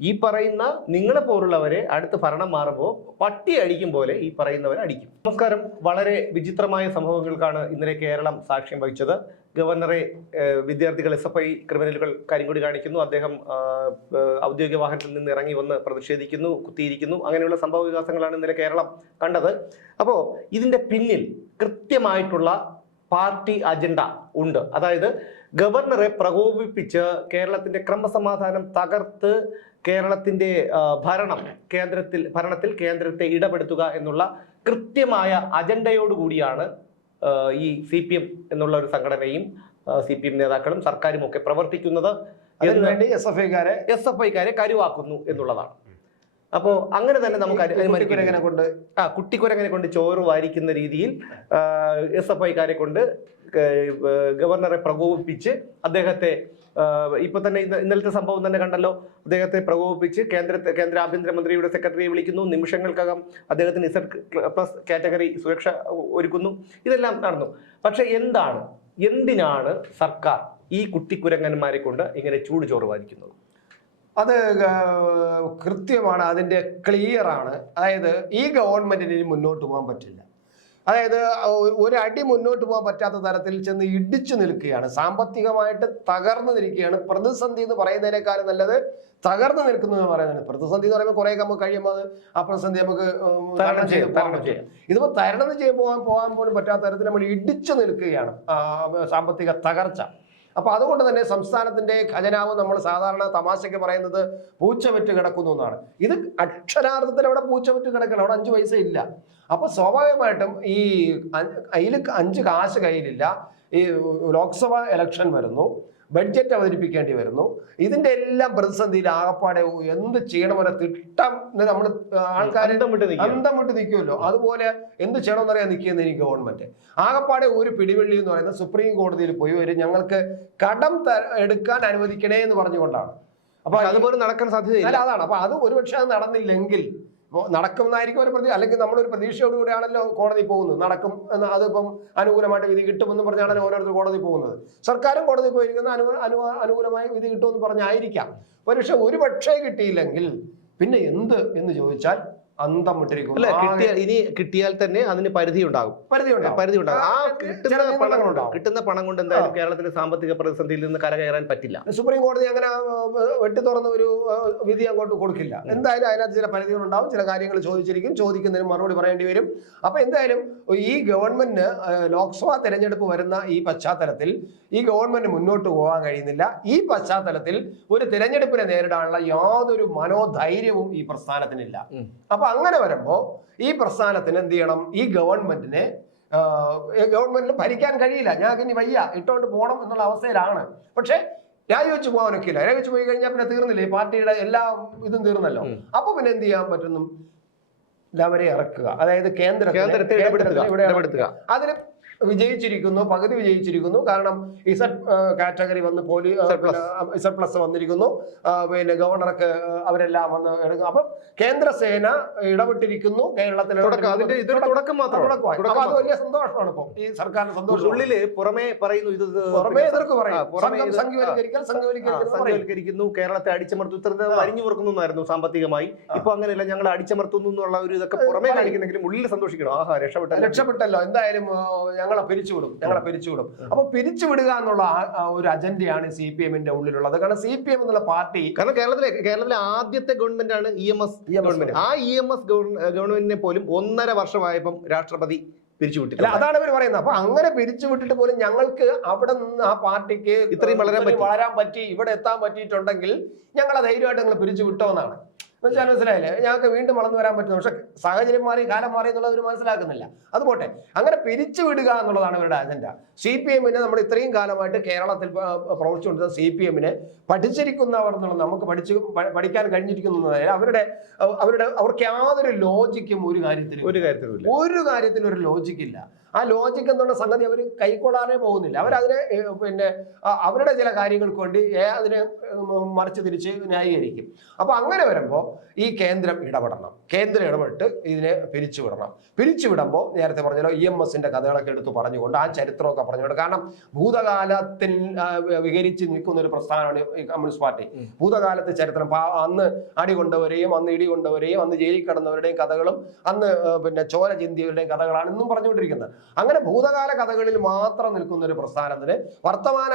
ഈ പറയുന്ന നിങ്ങളെ പോലുള്ളവരെ അടുത്ത് ഭരണം മാറുമ്പോൾ പട്ടി അടിക്കും പോലെ ഈ പറയുന്നവരെ അടിക്കും. നമസ്കാരം. വളരെ വിചിത്രമായ സംഭവങ്ങൾക്കാണ് ഇന്നലെ കേരളം സാക്ഷ്യം വഹിച്ചത്. ഗവർണറെ വിദ്യാർത്ഥികൾ എസ് എഫ് ഐ ക്രിമിനലുകൾ കരിങ്കൊടി കാണിക്കുന്നു. അദ്ദേഹം ഔദ്യോഗിക വാഹനത്തിൽ നിന്ന് ഇറങ്ങി വന്ന് പ്രതിഷേധിക്കുന്നു കുത്തിയിരിക്കുന്നു. അങ്ങനെയുള്ള സംഭവ വികാസങ്ങളാണ് ഇന്നലെ കേരളം കണ്ടത്. അപ്പോൾ ഇതിന്റെ പിന്നിൽ കൃത്യമായിട്ടുള്ള പാർട്ടി അജണ്ട ഉണ്ട്. അതായത് ഗവർണറെ പ്രകോപിപ്പിച്ച് കേരളത്തിന്റെ ക്രമസമാധാനം തകർത്ത് കേരളത്തിന്റെ ആ, ഭരണം കേന്ദ്രത്തിൽ ഭരണത്തിൽ കേന്ദ്രത്തെ ഇടപെടുത്തുക എന്നുള്ള കൃത്യമായ അജണ്ടയോടുകൂടിയാണ് ഈ സി പി എം എന്നുള്ള ഒരു സംഘടനയും സി പി എം നേതാക്കളും സർക്കാരും ഒക്കെ പ്രവർത്തിക്കുന്നത് അതിനുവേണ്ടി എസ് എഫ് ഐക്കാരെ എസ് എഫ് ഐക്കാരെ കരുവാക്കുന്നു എന്നുള്ളതാണ്. അപ്പോ അങ്ങനെ തന്നെ നമുക്ക് കൊണ്ട്. ആ കുട്ടിക്കുരങ്ങനെ കൊണ്ട് ചോറ് വാരിക്കുന്ന രീതിയിൽ എസ് എഫ് ഐക്കാരെ കൊണ്ട് ഗവർണറെ പ്രകോപിപ്പിച്ച് അദ്ദേഹത്തെ ഇപ്പൊ തന്നെ ഇന്ന- ഇന്നലത്തെ സംഭവം തന്നെ കണ്ടല്ലോ. അദ്ദേഹത്തെ പ്രകോപിപ്പിച്ച് കേന്ദ്ര കേന്ദ്ര ആഭ്യന്തരമന്ത്രിയുടെ സെക്രട്ടറിയെ വിളിക്കുന്നു. നിമിഷങ്ങൾക്കകം അദ്ദേഹത്തിന് ഇസഡ് പ്ലസ് കാറ്റഗറി സുരക്ഷ ഒരുക്കുന്നു. ഇതെല്ലാം നടന്നു. പക്ഷെ എന്താണ്? എന്തിനാണ് സർക്കാർ ഈ കുട്ടിക്കുരങ്ങന്മാരെ കൊണ്ട് ഇങ്ങനെ ചൂട് ചോറ് വാദിക്കുന്നത് അത് കൃത്യമാണ്. അതിന്റെ ക്ലിയറാണ് അതായത് ഈ ഗവൺമെന്റിന് മുന്നോട്ട് പോകാൻ പറ്റില്ല. അതായത് ഒരു അടി മുന്നോട്ട് പോകാൻ പറ്റാത്ത തരത്തിൽ ചെന്ന് ഇടിച്ചു നിൽക്കുകയാണ്. സാമ്പത്തികമായിട്ട് തകർന്നു നിൽക്കുകയാണ്. പ്രതിസന്ധി എന്ന് പറയുന്നതിനേക്കാളും നല്ലത് തകർന്നു നിൽക്കുന്നു എന്ന് പറയുന്നത് പ്രതിസന്ധി എന്ന് പറയുമ്പോൾ കുറെ നമുക്ക് കഴിയുമ്പോൾ അത് ആ പ്രതിസന്ധി നമുക്ക് തരണം ചെയ്ത് തരണം ചെയ്യാം. ഇതിപ്പോ തരണം ചെയ്ത് പോകാൻ പോകാൻ പോലും പറ്റാത്ത തരത്തിൽ നമ്മൾ ഇടിച്ചു നിൽക്കുകയാണ്. സാമ്പത്തിക തകർച്ച. അപ്പൊ അതുകൊണ്ട് തന്നെ സംസ്ഥാനത്തിന്റെ ഖജനാവ് നമ്മൾ സാധാരണ തമാശയ്ക്ക് പറയുന്നത് പൂച്ചവെറ്റ് കിടക്കുന്നു എന്നാണ്. ഇത് അക്ഷരാർത്ഥത്തിൽ അവിടെ പൂച്ചവെറ്റ് കിടക്കണം. അവിടെ അഞ്ച് പൈസ ഇല്ല. അപ്പൊ സ്വാഭാവികമായിട്ടും ഈ അതിൽ അഞ്ച് കാശ് കയ്യിലില്ല. ഈ ലോക്സഭ ഇലക്ഷൻ വരുന്നു. ബഡ്ജറ്റ് അവതരിപ്പിക്കേണ്ടി വരുന്നു. ഇതിന്റെ എല്ലാം പ്രതിസന്ധിയിൽ ആകപ്പാടെ എന്ത് ചെയ്യണമെന്ന തിട്ടം നമ്മൾ ആൾക്കാരെ അന്തം വിട്ട് നിൽക്കുമല്ലോ. അതുപോലെ എന്ത് ചെയ്യണം എന്നറിയാൻ നിൽക്കുന്ന ഈ ഗവൺമെന്റ്. ആകപ്പാടെ ഒരു പിടിവെള്ളി എന്ന് പറയുന്നത് സുപ്രീം കോടതിയിൽ പോയി ഒരു ഞങ്ങൾക്ക് കടം എടുക്കാൻ അനുവദിക്കണേ എന്ന് പറഞ്ഞുകൊണ്ടാണ്. അപ്പൊ അതുപോലെ നടക്കാൻ സാധ്യതയില്ല. അതാണ്. അപ്പൊ അത് ഒരുപക്ഷെ അത് നടന്നില്ലെങ്കിൽ ഇപ്പൊ നടക്കുമെന്നായിരിക്കും ഒരു പ്രതി അല്ലെങ്കിൽ നമ്മളൊരു പ്രതീക്ഷയോടുകൂടിയാണല്ലോ കോടതി പോകുന്നത്. നടക്കും എന്ന് അതിപ്പം അനുകൂലമായിട്ട് വിധി കിട്ടുമെന്ന് പറഞ്ഞാണല്ലോ ഓരോരുത്തർ കോടതി പോകുന്നത്. സർക്കാരും കോടതി പോയിരിക്കുന്ന അനു അനു അനുകൂലമായി വിധി കിട്ടുമെന്ന് പറഞ്ഞായിരിക്കാം. പക്ഷെ ഒരു പക്ഷേ കിട്ടിയില്ലെങ്കിൽ പിന്നെ എന്ത് എന്ന് ചോദിച്ചാൽ അന്തം വിട്ടിരിക്കും അല്ല കിട്ടിയ ഇനി കിട്ടിയാൽ തന്നെ അതിന് പരിധി ഉണ്ടാകും പരിധി. പരിധി ഉണ്ടാകും ആ കിട്ടുന്ന പണം കൊണ്ട് കിട്ടുന്ന പണം കൊണ്ട് എന്തായാലും കേരളത്തിന്റെ സാമ്പത്തിക പ്രതിസന്ധിയിൽ നിന്ന് കരകയറാൻ പറ്റില്ല. സുപ്രീം കോടതി അങ്ങനെ വെട്ടി തുറന്ന ഒരു വിധി അങ്ങോട്ട് കൊടുക്കില്ല. എന്തായാലും അതിനകത്ത് ചില പരിധികളുണ്ടാവും. ചില കാര്യങ്ങൾ ചോദിച്ചിരിക്കും. ചോദിക്കുന്നതിന് മറുപടി പറയേണ്ടി വരും. അപ്പൊ എന്തായാലും ഈ ഗവൺമെന്റിന് ലോക്സഭാ തെരഞ്ഞെടുപ്പ് വരുന്ന ഈ പശ്ചാത്തലത്തിൽ ഈ ഗവൺമെന്റ് മുന്നോട്ട് പോകാൻ കഴിയുന്നില്ല. ഈ പശ്ചാത്തലത്തിൽ ഒരു തെരഞ്ഞെടുപ്പിനെ നേരിടാനുള്ള യാതൊരു മനോധൈര്യവും ഈ പ്രസ്ഥാനത്തിനില്ല. ഉം. അപ്പൊ അങ്ങനെ വരുമ്പോ ഈ പ്രസ്ഥാനത്തിന് എന്ത് ചെയ്യണം? ഈ ഗവൺമെന്റിനെ ഗവൺമെന്റിന് ഭരിക്കാൻ കഴിയില്ല. ഞങ്ങൾക്ക് ഇനി വയ്യ. ഇട്ടുകൊണ്ട് പോകണം എന്നുള്ള അവസ്ഥയിലാണ്. പക്ഷേ രാജിവെച്ച് പോകാനൊക്കെ ഇല്ല രാജിവെച്ച് പോയി കഴിഞ്ഞാൽ പിന്നെ തീർന്നില്ലേ. പാർട്ടിയുടെ എല്ലാ ഇതും തീർന്നല്ലോ. അപ്പൊ പിന്നെ എന്ത് ചെയ്യാൻ പറ്റുന്നു? അവരെ ഇറക്കുക. അതായത് കേന്ദ്ര കേന്ദ്രത്തെ ഇടപെടുത്തുക. അതിന് വിജയിച്ചിരിക്കുന്നു പകുതി വിജയിച്ചിരിക്കുന്നു. കാരണം ഇസഡ് കാറ്റഗറി വന്ന് പോലീസ് ഇസഡ് പ്ലസ് വന്നിരിക്കുന്നു. പിന്നെ ഗവർണർക്ക് അവരെല്ലാം വന്ന് എടുക്കും. അപ്പം കേന്ദ്രസേന ഇടപെട്ടിരിക്കുന്നു കേരളത്തിൽ തുടക്കം. തുടക്കമായി. അത് വലിയ സന്തോഷമാണ് ഇപ്പം. ഈ സർക്കാരിന്റെ സന്തോഷം ഉള്ളിൽ പുറമേ പറയുന്നു ഇത് പുറമേ എതിർക്ക് പറയും. ആ, പുറമേ സംഘം ഇത് സംഘീകരിക്കൽ ആ, സംഘീകരിക്കൽ എന്ന് പറയും. സംഘവൽക്കരിക്കുന്നു കേരളത്തെ അടിച്ചമർത്തു. ഇത്ര അരിഞ്ഞു കൊടുക്കുന്നു സാമ്പത്തികമായി. ഇപ്പൊ അങ്ങനെയല്ല ഞങ്ങൾ അടിച്ചമർത്തുന്നു എന്നുള്ള ഒരു ഇതൊക്കെ പുറമേ കാണിക്കുന്നെങ്കിലും ഉള്ളിൽ സന്തോഷിക്കണം. ആഹാ രക്ഷപ്പെട്ടല്ലോ. രക്ഷപ്പെട്ടല്ലോ. എന്തായാലും ആ, ഞങ്ങളെ പിരിച്ചുവിടും ഞങ്ങളെ പിരിച്ചുവിടും. അപ്പൊ പിരിച്ചുവിടുക എന്നുള്ള ഒരു അജണ്ടയാണ് സി പി എമ്മിന്റെ ഉള്ളിലുള്ളത്. കാരണം സി പി എം എന്നുള്ള പാർട്ടി കാരണം കേരളത്തിലെ കേരളത്തിലെ ആദ്യത്തെ ഗവൺമെന്റ് ആണ് ഇ എം എസ് ഗവൺമെന്റ്. ആ ഇ എം എസ് ഗവൺമെന്റിനെ പോലും ഒന്നര വർഷമായപ്പം രാഷ്ട്രപതി പിരിച്ചുവിട്ടില്ല അതാണ് ഇവർ പറയുന്നത്. അപ്പൊ അങ്ങനെ പിരിച്ചുവിട്ടിട്ട് പോലും ഞങ്ങൾക്ക് അവിടെ നിന്ന് ആ പാർട്ടിക്ക് ഇത്രയും വളരാൻ പറ്റി. വളരാൻ പറ്റി ഇവിടെ എത്താൻ പറ്റിയിട്ടുണ്ടെങ്കിൽ ഞങ്ങളെ ധൈര്യമായിട്ട് ഞങ്ങൾ പിരിച്ചു വിട്ടോന്നാണ് എന്നുവെച്ചാൽ മനസ്സിലായില്ലേ? ഞങ്ങൾക്ക് വീണ്ടും വളർന്നു വരാൻ പറ്റുന്നു പക്ഷെ സാഹചര്യം മാറി കാലം മാറി എന്നുള്ളത് അവർ മനസ്സിലാക്കുന്നില്ല. അതുപോട്ടെ അങ്ങനെ പിരിച്ചു വിടുക എന്നുള്ളതാണ് ഇവരുടെ അജണ്ട സി പി എമ്മിനെ നമ്മൾ ഇത്രയും കാലമായിട്ട് കേരളത്തിൽ പ്രവർത്തിച്ചുകൊണ്ടിരുന്ന സി പി എമ്മിനെ പഠിച്ചിരിക്കുന്നവർ എന്നുള്ളത് നമുക്ക് പഠിച്ച് പഠിക്കാൻ കഴിഞ്ഞിരിക്കുന്ന അവരുടെ അവരുടെ അവർക്ക് യാതൊരു ലോജിക്കും ഒരു കാര്യത്തിലും ഒരു കാര്യത്തിലും ഒരു കാര്യത്തിലും ഒരു ലോജിക് ഇല്ല. ആ ലോജിക് എന്നുള്ള സംഗതി അവർ കൈക്കൊള്ളാനേ പോകുന്നില്ല. അവരതിനെ അതിനെ പിന്നെ അവരുടെ ചില കാര്യങ്ങൾക്ക് വേണ്ടി അതിനെ മറിച്ച് തിരിച്ച് ന്യായീകരിക്കും. അപ്പോൾ അങ്ങനെ വരുമ്പോൾ ഈ കേന്ദ്രം ഇടപെടണം. കേന്ദ്രം ഇടപെട്ട് ഇതിനെ പിരിച്ചുവിടണം പിരിച്ചുവിടുമ്പോൾ നേരത്തെ പറഞ്ഞല്ലോ ഇ എം എസിന്റെ കഥകളൊക്കെ എടുത്ത് പറഞ്ഞുകൊണ്ട് ആ ചരിത്രമൊക്കെ പറഞ്ഞുകൊണ്ട് കാരണം ഭൂതകാലത്തിൽ വികരിച്ച് നിൽക്കുന്ന ഒരു പ്രസ്ഥാനമാണ് ഈ കമ്മ്യൂണിസ്റ്റ് പാർട്ടി. ഭൂതകാലത്തെ ചരിത്രം അന്ന് അടി കൊണ്ടവരെയും അന്ന് ഇടി കൊണ്ടവരെയും അന്ന് ജയിലിൽ കിടന്നവരുടെയും കഥകളും അന്ന് പിന്നെ ചോര ചിന്തിയവരുടെയും കഥകളാണ് ഇന്നും പറഞ്ഞുകൊണ്ടിരിക്കുന്നത്. അങ്ങനെ ഭൂതകാല കഥകളിൽ മാത്രം നിൽക്കുന്ന ഒരു പ്രസ്ഥാനത്തിന് വർത്തമാന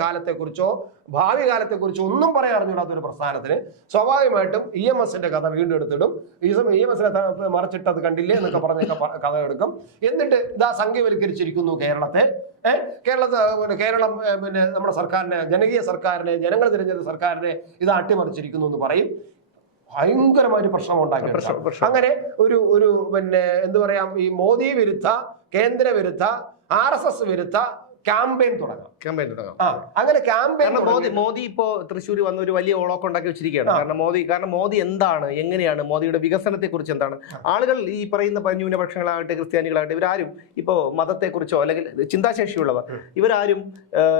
കാലത്തെക്കുറിച്ചോ ഭാവി കാലത്തെക്കുറിച്ചോ ഒന്നും പറയാൻ അറിഞ്ഞിടാത്ത ഒരു പ്രസ്ഥാനത്തിന് സ്വാഭാവികമായിട്ടും ഇ എം എസിന്റെ കഥ വീണ്ടും എടുത്തിടും. ഇ എം എസിനെ മറച്ചിട്ടത് കണ്ടില്ലേ എന്നൊക്കെ പറഞ്ഞൊക്കെ കഥ എടുക്കും. എന്നിട്ട് ഇതാ സംഘീവൽക്കരിച്ചിരിക്കുന്നു കേരളത്തെ. കേരളത്തെ കേരളം പിന്നെ നമ്മുടെ സർക്കാരിനെ ജനകീയ സർക്കാരിനെ ജനങ്ങൾ തിരഞ്ഞെടുത്ത സർക്കാരിനെ ഇത് അട്ടിമറിച്ചിരിക്കുന്നു എന്ന് പറയും. ഭയങ്കരമായൊരു പ്രശ്നം ഉണ്ടാക്കി. അങ്ങനെ ഒരു ഒരു പിന്നെ എന്ത് പറയാം ഈ മോദി വിരുദ്ധ കേന്ദ്ര വിരുദ്ധ ആർ എസ് എസ് വിരുദ്ധ ക്യാമ്പയിൻ തുടങ്ങാം. ക്യാമ്പയിൻ തുടങ്ങാം. ആ അങ്ങനെ ക്യാമ്പയിൻ കാരണം മോദി മോദി ഇപ്പോ തൃശ്ശൂർ വന്ന ഒരു വലിയ ഓളൊക്കെ ഉണ്ടാക്കി വെച്ചിരിക്കുകയാണ്. കാരണം മോദി കാരണം മോദി എന്താണ് എങ്ങനെയാണ് മോദിയുടെ വികസനത്തെ കുറിച്ച് എന്താണ് ആളുകൾ ഈ പറയുന്ന ന്യൂനപക്ഷങ്ങളാകട്ടെ ക്രിസ്ത്യാനികളാകട്ടെ ഇവരാരും ഇപ്പോ മതത്തെക്കുറിച്ചോ അല്ലെങ്കിൽ ചിന്താശേഷിയുള്ളവർ ഇവരാരും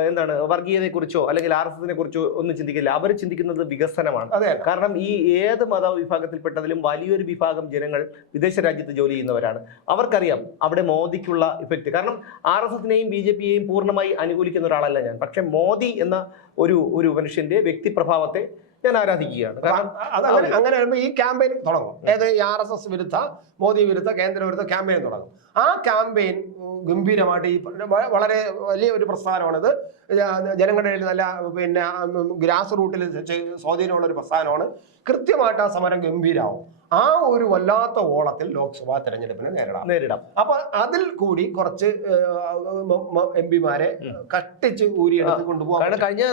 എന്താണ് വർഗീയതയെക്കുറിച്ചോ അല്ലെങ്കിൽ ആർ എസ് എസിനെ കുറിച്ചോ ഒന്നും ചിന്തിക്കില്ല. അവർ ചിന്തിക്കുന്നത് വികസനമാണ്. അതെ കാരണം ഈ ഏത് മതവിഭാഗത്തിൽപ്പെട്ടതിലും വലിയൊരു വിഭാഗം ജനങ്ങൾ വിദേശ രാജ്യത്ത് ജോലി ചെയ്യുന്നവരാണ്. അവർക്കറിയാം അവിടെ മോദിക്കുള്ള ഇഫക്റ്റ് കാരണം ആർ എസ് എസിനെയും ബി ജെ പിയെയും പൂർണമായി അനുകൂലിക്കുന്ന ഒരാളല്ല ഞാൻ. പക്ഷെ മോദി എന്ന ഒരു ഒരു മനുഷ്യന്റെ വ്യക്തിപ്രഭാവത്തെ ഞാൻ ആരാധിക്കുകയാണ്. കാരണം അങ്ങനെ അങ്ങനെ വരുമ്പോൾ ഈ ക്യാമ്പയിൻ തുടങ്ങും. ഏത് ആർ എസ് എസ് വിരുദ്ധ മോദി വിരുദ്ധ കേന്ദ്ര വിരുദ്ധ ക്യാമ്പയിൻ തുടങ്ങും. ആ ക്യാമ്പയിൻ ഗംഭീരമായിട്ട് ഈ വളരെ വലിയ ഒരു പ്രസ്ഥാനമാണിത്. ജനങ്ങളുടെ ഇടയിൽ നല്ല പിന്നെ ഗ്രാസ് റൂട്ടിൽ സ്വാധീനമുള്ള ഒരു പ്രസ്ഥാനമാണ്. കൃത്യമായിട്ട് ആ സമരം ഗംഭീരാവും. ആ ഒരു വല്ലാത്ത ഓളത്തിൽ ലോക്സഭാ തെരഞ്ഞെടുപ്പിനെ നേരിടാം. നേരിടാം. അപ്പൊ അതിൽ കൂടി കുറച്ച് എം പിമാരെ കട്ടിച്ച് ഊരിയെടുത്ത് കൊണ്ടുപോകാം കഴിഞ്ഞ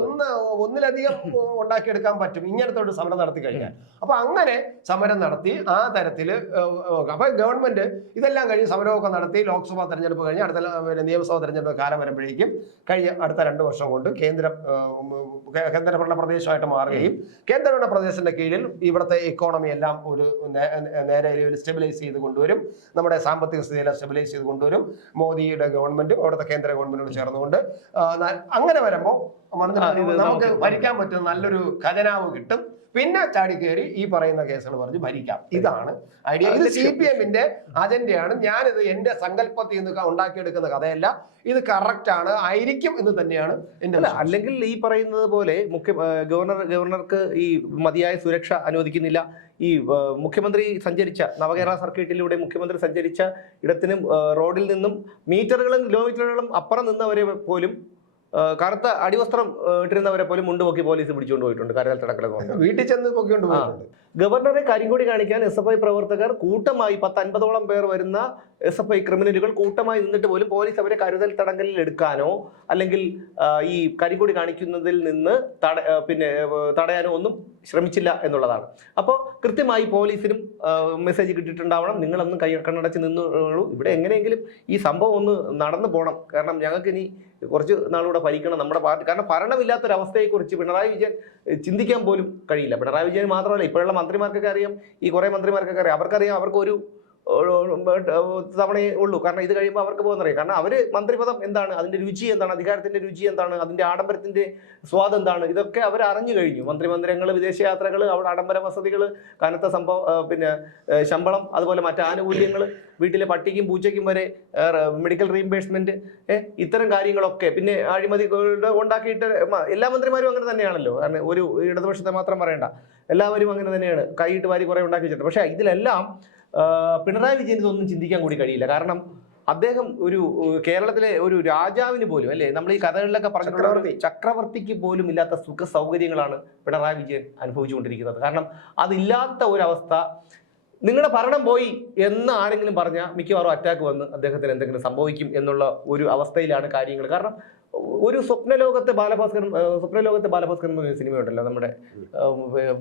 ഒന്ന് ഒന്നിലധികം ഉണ്ടാക്കിയെടുക്കാൻ പറ്റും. ഇങ്ങനത്തെ ഒരു സമരം നടത്തി കഴിഞ്ഞാൽ. അപ്പൊ അങ്ങനെ സമരം നടത്തി ആ തരത്തിൽ അപ്പൊ ഗവൺമെന്റ് ഇതെല്ലാം കഴിഞ്ഞ് സമരമൊക്കെ നടത്തി ലോക്സഭാ തെരഞ്ഞെടുപ്പ് കഴിഞ്ഞ് അടുത്ത നിയമസഭാ തെരഞ്ഞെടുപ്പ് കാലം വരുമ്പോഴേക്കും കഴിഞ്ഞ അടുത്ത രണ്ട് വർഷം കൊണ്ട് കേന്ദ്ര കേന്ദ്ര കേന്ദ്രഭരണ പ്രദേശമായിട്ട് മാറുകയും കേന്ദ്രഭരണ പ്രദേശത്തിന്റെ കീഴിൽ ഇവിടുത്തെ ഇക്കോണമി എല്ലാം ഒരു നേരെ സ്റ്റെബിലൈസ് ചെയ്ത് കൊണ്ടുവരും. നമ്മുടെ സാമ്പത്തിക സ്ഥിതിയെല്ലാം സ്റ്റെബിലൈസ് ചെയ്ത് കൊണ്ടുവരും. മോദിയുടെ ഗവൺമെന്റും അവിടുത്തെ കേന്ദ്ര ഗവൺമെന്റിനോട് ചേർന്നുകൊണ്ട് അങ്ങനെ വരുമ്പോ മന്ത്രി- ആ, ഇത് നമുക്ക് ഭരിക്കാൻ പറ്റുന്ന നല്ലൊരു ഖജനാവ് കിട്ടും. പിന്നെ ചാടി കയറി ഈ പറയുന്ന കേസുകൾ പറഞ്ഞ് ഭരിക്കാം. ഇതാണ് ഐഡിയ. ഇത് സി പി എമ്മിന്റെ അജണ്ടയാണ്. ഞാനിത് എന്റെ സങ്കല്പത്തിൽ നിന്ന് ഉണ്ടാക്കിയെടുക്കുന്ന കഥയല്ല. ഇത് കറക്റ്റ് ആണ് ആയിരിക്കും എന്ന് തന്നെയാണ് എന്റെ. അല്ലെങ്കിൽ ഈ പറയുന്നത് പോലെ മുഖ്യ ഗവർണർ ഗവർണർക്ക് ഈ മതിയായ സുരക്ഷ അനുവദിക്കുന്നില്ല. ഈ മുഖ്യമന്ത്രി സഞ്ചരിച്ച നവകേരള സർക്യൂട്ടിലൂടെ മുഖ്യമന്ത്രി സഞ്ചരിച്ച ഇടത്തിനും റോഡിൽ നിന്നും മീറ്ററുകളും കിലോമീറ്ററുകളും അപ്പുറം നിന്നവരെ പോലും കറുത്ത അടിവസ്ത്രം ഇട്ടിരുന്നവരെ പോലും മുണ്ടുപൊക്കി പോലീസ് പിടിച്ചുകൊണ്ട് പോയിട്ടുണ്ട്. കരുതൽ തടക്കലൊക്കെ വീട്ടിൽ ചെന്ന് പൊക്കിക്കൊണ്ട് പോയിട്ടുണ്ട്. ഗവർണറെ കരിങ്കൊടി കാണിക്കാൻ എസ് എഫ് ഐ പ്രവർത്തകർ കൂട്ടമായി പത്ത് അൻപതോളം പേർ വരുന്ന എസ് എഫ് ഐ ക്രിമിനലുകൾ കൂട്ടമായി നിന്നിട്ട് പോലും പോലീസ് അവരെ കരുതൽ തടങ്കലിൽ എടുക്കാനോ അല്ലെങ്കിൽ ഈ കരിങ്കൊടി കാണിക്കുന്നതിൽ നിന്ന് തട പിന്നെ തടയാനോ ഒന്നും ശ്രമിച്ചില്ല എന്നുള്ളതാണ്. അപ്പോൾ കൃത്യമായി പോലീസിനും മെസ്സേജ് കിട്ടിയിട്ടുണ്ടാവണം. നിങ്ങളൊന്നും കൈ കണ്ണടച്ച് നിന്നുള്ളൂ ഇവിടെ എങ്ങനെയെങ്കിലും ഈ സംഭവം ഒന്ന് നടന്നു പോകണം കാരണം ഞങ്ങൾക്ക് ഇനി കുറച്ച് നാളുകൂടെ ഭരിക്കണം നമ്മുടെ പാർട്ടി. കാരണം ഭരണമില്ലാത്തൊരവസ്ഥയെക്കുറിച്ച് പിണറായി വിജയൻ ചിന്തിക്കാൻ പോലും കഴിയില്ല. പിണറായി വിജയൻ മാത്രമല്ല ഇപ്പോഴുള്ള മന്ത്രിമാർക്കൊക്കെ അറിയാം ഈ കുറെ മന്ത്രിമാർക്കൊക്കെ അറിയാം. അവർക്കറിയാം അവർക്ക് ഒരു തവണയേ ഉള്ളൂ. കാരണം ഇത് കഴിയുമ്പോൾ അവർക്ക് പോകുന്നറിയാം. കാരണം അവർ മന്ത്രിപദം എന്താണ്? അതിന്റെ രുചി എന്താണ്? അധികാരത്തിന്റെ രുചി എന്താണ്? അതിന്റെ ആഡംബരത്തിന്റെ സ്വാദ് എന്താണ്? ഇതൊക്കെ അവർ അറിഞ്ഞു കഴിഞ്ഞു. മന്ത്രിമന്ദിരങ്ങൾ വിദേശയാത്രകൾ അവിടെ ആഡംബര വസതികൾ കനത്ത സംഭവം പിന്നെ ശമ്പളം അതുപോലെ മറ്റ് ആനുകൂല്യങ്ങൾ വീട്ടിലെ പട്ടിക്കും പൂച്ചയ്ക്കും വരെ മെഡിക്കൽ റീഇംബേഴ്സ്മെന്റ് ഇത്തരം കാര്യങ്ങളൊക്കെ. പിന്നെ അഴിമതി ഉണ്ടാക്കിയിട്ട് എല്ലാ മന്ത്രിമാരും അങ്ങനെ തന്നെയാണല്ലോ. കാരണം ഒരു ഇടതുപക്ഷത്തെ മാത്രം പറയണ്ട. എല്ലാവരും അങ്ങനെ തന്നെയാണ്. കൈയിട്ട് വാരി കുറെ ഉണ്ടാക്കി വെച്ചിട്ടുണ്ട്. പക്ഷേ ഇതിലെല്ലാം പിണറായി വിജയൻ ഇതൊന്നും ചിന്തിക്കാൻ കൂടി കഴിയില്ല. കാരണം അദ്ദേഹം ഒരു കേരളത്തിലെ ഒരു രാജാവിന് പോലും അല്ലേ? നമ്മൾ ഈ കഥകളിലൊക്കെ പറഞ്ഞിട്ടുള്ള ചക്രവർത്തിക്ക് പോലും ഇല്ലാത്ത സുഖ സൗകര്യങ്ങളാണ് പിണറായി വിജയൻ അനുഭവിച്ചുകൊണ്ടിരിക്കുന്നത്. കാരണം അതില്ലാത്ത ഒരവസ്ഥ നിങ്ങളുടെ ഭരണം പോയി എന്ന് ആരെങ്കിലും പറഞ്ഞാൽ മിക്കവാറും അറ്റാക്ക് വന്ന് അദ്ദേഹത്തിന് എന്തെങ്കിലും സംഭവിക്കും എന്നുള്ള ഒരു അവസ്ഥയിലാണ് കാര്യങ്ങൾ. കാരണം ഒരു സ്വപ്നലോകത്തെ ബാലഭാസ്കരൻ സ്വപ്നലോകത്തെ ബാലഭാസ്കരൻ എന്ന സിനിമയുണ്ടല്ലോ നമ്മുടെ ഏഹ്,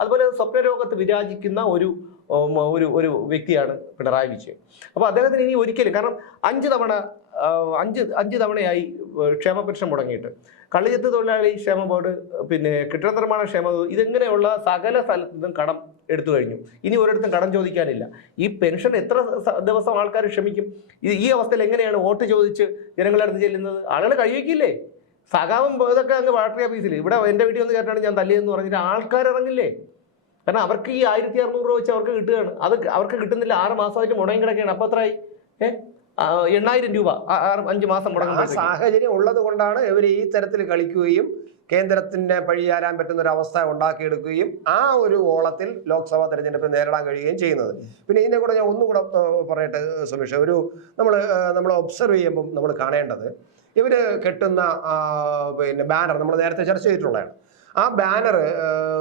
അതുപോലെ സ്വപ്നലോകത്ത് വിരാജിക്കുന്ന ഒരു ഒരു ഒരു വ്യക്തിയാണ് പിണറായി വിജയൻ. അപ്പോൾ അദ്ദേഹത്തിന് ഇനി ഒരിക്കലും കാരണം അഞ്ച് തവണ അഞ്ച് അഞ്ച് തവണയായി ക്ഷേമ പെൻഷൻ മുടങ്ങിയിട്ട്. കളിയത്ത് തൊഴിലാളി ക്ഷേമ ബോർഡ് പിന്നെ കെട്ടിട നിർമ്മാണ ക്ഷേമ ഇതെങ്ങനെയുള്ള സകല സ്ഥലത്തു നിന്നും കടം എടുത്തു കഴിഞ്ഞു. ഇനി ഒരിടത്തും കടം ചോദിക്കാനില്ല. ഈ പെൻഷൻ എത്ര ദിവസം ആൾക്കാർ ക്ഷമിക്കും? ഈ അവസ്ഥയിൽ എങ്ങനെയാണ് വോട്ട് ചോദിച്ച് ജനങ്ങളുടെ അടുത്ത് ചെല്ലുന്നത്? ആളുകൾ കഴിവിക്കില്ലേ സഖാവും ഇതൊക്കെ അങ്ങ് വാട്ടറി ഓഫീസിൽ ഇവിടെ എന്റെ വീട്ടിൽ വന്ന് കയറ്റാണ് ഞാൻ തല്ലിയെന്ന് പറഞ്ഞിട്ട് ആൾക്കാർ ഇറങ്ങില്ലേ കാരണം അവർക്ക് ഈ ആയിരത്തി അറുന്നൂറ് രൂപ വെച്ച് അവർക്ക് കിട്ടുകയാണ്. അത് അവർക്ക് കിട്ടുന്നില്ല. ആറ് മാസമായിട്ട് മുടങ്ങി കിടക്കുകയാണ്. അപ്പോൾ ഏ? ആ, എണ്ണായിരം രൂപ. അഞ്ച് മാസം മുടങ്ങി സാഹചര്യം ഉള്ളത് കൊണ്ടാണ് ഇവർ ഈ തരത്തിൽ കളിക്കുകയും കേന്ദ്രത്തിന്റെ പഴിയാരാൻ പറ്റുന്ന ഒരു അവസ്ഥ ഉണ്ടാക്കിയെടുക്കുകയും ആ ഒരു ഓളത്തിൽ ലോക്സഭാ തെരഞ്ഞെടുപ്പ് നേരിടാൻ കഴിയുകയും ചെയ്യുന്നത്. പിന്നെ ഇതിനെ കൂടെ ഞാൻ ഒന്നുകൂടെ പറയട്ടെ സുമേഷ്. ഒരു നമ്മൾ നമ്മൾ ഒബ്സർവ് ചെയ്യുമ്പം നമ്മൾ കാണേണ്ടത് ഇവർ കെട്ടുന്ന പിന്നെ ബാനർ നമ്മൾ നേരത്തെ ചർച്ച ചെയ്തിട്ടുള്ളതാണ്. ആ ബാനർ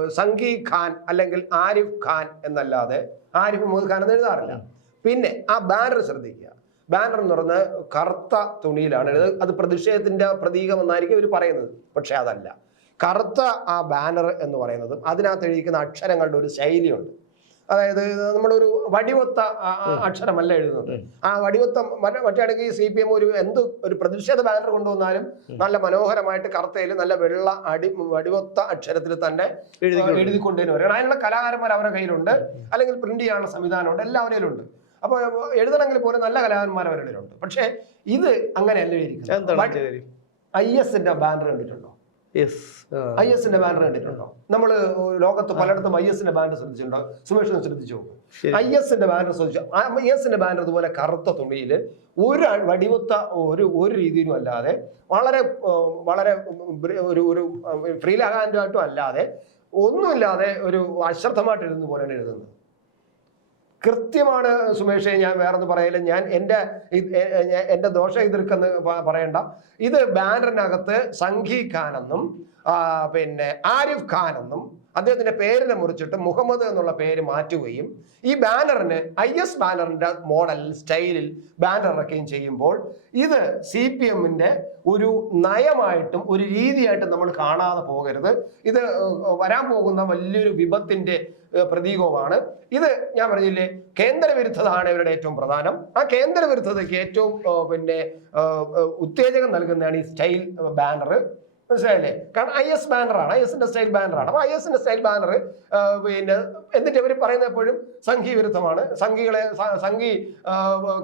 സംഗി ഖാൻ അല്ലെങ്കിൽ ആരിഫ് ഖാൻ എന്നല്ലാതെ ആരിഫ് മുഹമ്മദ് ഖാൻ എന്ന് എഴുതാറില്ല. പിന്നെ ആ ബാനർ ശ്രദ്ധിക്കുക. ബാനർ എന്ന് പറയുന്നത് കറുത്ത തുണിയിലാണ്. എഴുതുന്നത് അത് പ്രതിഷേധത്തിന്റെ പ്രതീകം എന്നായിരിക്കും ഇവർ പറയുന്നത്. പക്ഷെ അതല്ല. കറുത്ത ആ ബാനർ എന്ന് പറയുന്നതും അതിനകത്ത് എഴുതിക്കുന്ന അക്ഷരങ്ങളുടെ ഒരു ശൈലിയുണ്ട്. അതായത് നമ്മളൊരു വടിവൊത്ത ആ, ആ അക്ഷരമല്ല എഴുതുന്നത്. ആ വടിവൊത്ത മറ്റാണെങ്കിൽ സി പി എം ഒരു എന്ത് ഒരു പ്രതിഷേധ ബാനർ കൊണ്ടുവന്നാലും നല്ല മനോഹരമായിട്ട് കറുത്തയിൽ നല്ല വെള്ള അടി വടിവൊത്ത അക്ഷരത്തിൽ തന്നെ എഴുതി എഴുതിക്കൊണ്ടേന് വരണം അതിനുള്ള കലാകാരന്മാർ അവരുടെ കയ്യിലുണ്ട്. അല്ലെങ്കിൽ പ്രിന്റ് ചെയ്യാനുള്ള സംവിധാനമുണ്ട്. എല്ലാവരും ഉണ്ട് അപ്പോൾ എഴുതണമെങ്കിൽ പോലും നല്ല കലാകാരന്മാർ അവരുടെ ഉണ്ട് പക്ഷേ ഇത് അങ്ങനെയല്ല കാര്യം ഐ എസിന്റെ ബാനർ കണ്ടിട്ടുണ്ടോ? ഐ എസിന്റെ ബാനർ കണ്ടിട്ടുണ്ടോ? നമ്മൾ ലോകത്ത് പലയിടത്തും ഐ എസിന്റെ ബാനർ ശ്രദ്ധിച്ചിട്ടുണ്ടോ? സുമേഷ് ശ്രദ്ധിച്ചു? ഐ എസിന്റെ ബാനർ ശ്രദ്ധിച്ചു? ഐ എസിന്റെ ബാനർ ഇതുപോലെ കറുത്ത തുണിയിൽ ഒരു വടിമുത്ത വടിവത്ത ഒരു ഒരു രീതിയിലും അല്ലാതെ വളരെ വളരെ ഒരു ഒരു ഫ്രീലാകാൻഡായിട്ടും അല്ലാതെ ഒന്നുമില്ലാതെ ഒരു അശ്രദ്ധമായിട്ട് എഴുതുന്ന പോലെയാണ് എഴുതുന്നത്. കൃത്യമാണ് സുമേഷേ ഞാൻ വേറൊന്നും പറയില്ല ഞാൻ എന്റെ എന്റെ ദോഷം എതിർക്കെന്ന് പറയണ്ട. ഇത് ബാനറിനകത്ത് സംഘി ഖാൻ എന്നും പിന്നെ ആരിഫ് ഖാൻ എന്നും അദ്ദേഹത്തിന്റെ പേരിനെ മുറിച്ചിട്ട് മുഹമ്മദ് എന്നുള്ള പേര് മാറ്റുകയും ഈ ബാനറിന് ഐ എസ് ബാനറിന്റെ മോഡൽ സ്റ്റൈലിൽ ബാനർ ഇറക്കുകയും ചെയ്യുമ്പോൾ ഇത് സി പി എമ്മിന്റെ ഒരു നയമായിട്ടും ഒരു രീതിയായിട്ടും നമ്മൾ കാണാതെ പോകരുത്. ഇത് വരാൻ പോകുന്ന വലിയൊരു വിപത്തിന്റെ പ്രതീകവുമാണ്. ഇത് ഞാൻ പറഞ്ഞില്ലേ കേന്ദ്രവിരുദ്ധതാണ് ഇവരുടെ ഏറ്റവും പ്രധാനം. ആ കേന്ദ്രവിരുദ്ധതയ്ക്ക് ഏറ്റവും പിന്നെ ഉത്തേജകം നൽകുന്നതാണ് ഈ സ്റ്റൈൽ ബാനർ മനസ്സിലായില്ലേ? കാരണം ഐ എസ് ബാനറാണ് ഐ എസിന്റെ സ്റ്റൈൽ ബാനറാണ് അപ്പൊ ഐ എസിന്റെ സ്റ്റൈൽ ബാനർ പിന്നെ എന്നിട്ട് ഇവർ പറയുന്ന എപ്പോഴും സംഘി വിരുദ്ധമാണ്. സംഘികളെ സംഘി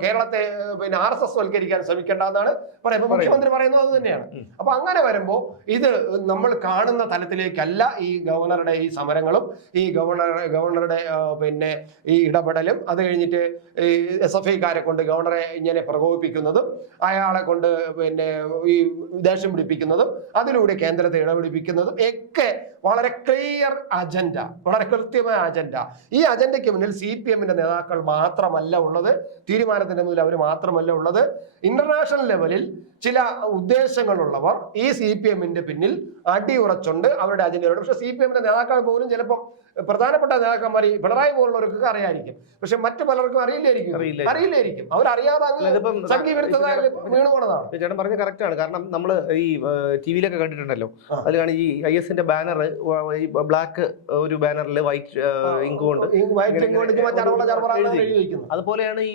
കേരളത്തെ പിന്നെ ആർ എസ് എസ് വൽക്കരിക്കാൻ ശ്രമിക്കേണ്ട എന്നാണ് പറയുമ്പോൾ മുഖ്യമന്ത്രി പറയുന്നത് അത് തന്നെയാണ്. അപ്പൊ അങ്ങനെ വരുമ്പോൾ ഇത് നമ്മൾ കാണുന്ന തലത്തിലേക്കല്ല ഈ ഗവർണറുടെ ഈ സമരങ്ങളും ഈ ഗവർണർ ഗവർണറുടെ പിന്നെ ഈ ഇടപെടലും അത് കഴിഞ്ഞിട്ട് ഈ എസ് എഫ് ഐക്കാരെ കൊണ്ട് ഗവർണറെ ഇങ്ങനെ പ്രകോപിപ്പിക്കുന്നതും അയാളെ കൊണ്ട് പിന്നെ ഈ ദേഷ്യം പിടിപ്പിക്കുന്നതും അതിലൂടെ കേന്ദ്രത്തെ ഇടപെടിപ്പിക്കുന്നതും ഒക്കെ വളരെ ക്ലിയർ അജണ്ട വളരെ കൃത്യമായ അജണ്ട ഈ അജണ്ടയ്ക്ക് മുന്നിൽ സി പി എമ്മിന്റെ നേതാക്കൾ മാത്രമല്ല ഉള്ളത്. തീരുമാനത്തിന്റെ മുന്നിൽ അവർ മാത്രമല്ല ഉള്ളത്. ഇന്റർനാഷണൽ ലെവലിൽ ചില ഉദ്ദേശങ്ങളുള്ളവർ ഈ സി പി എമ്മിന്റെ പിന്നിൽ അടിയുറച്ചുണ്ട് അവരുടെ അജണ്ടയോട് പക്ഷെ സി പി എമ്മിന്റെ നേതാക്കൾ പോലും ചിലപ്പോൾ പ്രധാനപ്പെട്ട നേതാക്കന്മാർ ഈ പിണറായി പോലുള്ളവർക്കൊക്കെ അറിയായിരിക്കും. പക്ഷെ മറ്റു പലർക്കും അറിയില്ലായിരിക്കും. അറിയില്ല. അറിയില്ലായിരിക്കും. അവരറിയാതെ ചേട്ടൻ പറഞ്ഞ കറക്റ്റ് ആണ്. കാരണം നമ്മൾ ഈ ടി വിയിലൊക്കെ കണ്ടിട്ടുണ്ടല്ലോ. അതിലാണ് ഈ ഐ എസിന്റെ ബാനർ ഈ ബ്ലാക്ക് ഒരു ബാനറിൽ വൈറ്റ് ഇങ്ക് കൊണ്ട് അതുപോലെയാണ് ഈ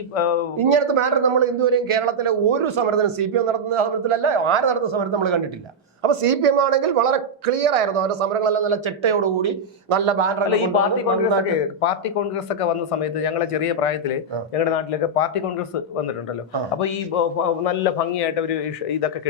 ഇങ്ങനത്തെ ബാനർ നമ്മൾ ഇതുവരെയും കേരളത്തിലെ ഒരു സമരത്തിനും സി പി എം നടത്തുന്ന സമരത്തിലല്ല ആര് നടത്തുന്ന സമരത്തിൽ നമ്മൾ കണ്ടിട്ടില്ല. അപ്പൊ സി പി എം ആണെങ്കിൽ വളരെ ക്ലിയർ ആയിരുന്നു. അവരുടെ സമരങ്ങളെല്ലാം നല്ല ചിട്ടയോടുകൂടി നല്ല ബാനർ ഈ പാർട്ടി കോൺഗ്രസ് ഒക്കെ പാർട്ടി കോൺഗ്രസ് ഒക്കെ വന്ന സമയത്ത് ഞങ്ങളെ ചെറിയ പ്രായത്തിൽ ഞങ്ങളുടെ നാട്ടിലൊക്കെ പാർട്ടി കോൺഗ്രസ് വന്നിട്ടുണ്ടല്ലോ. അപ്പൊ ഈ നല്ല ഭംഗിയായിട്ട് ഒരു ഇതൊക്കെ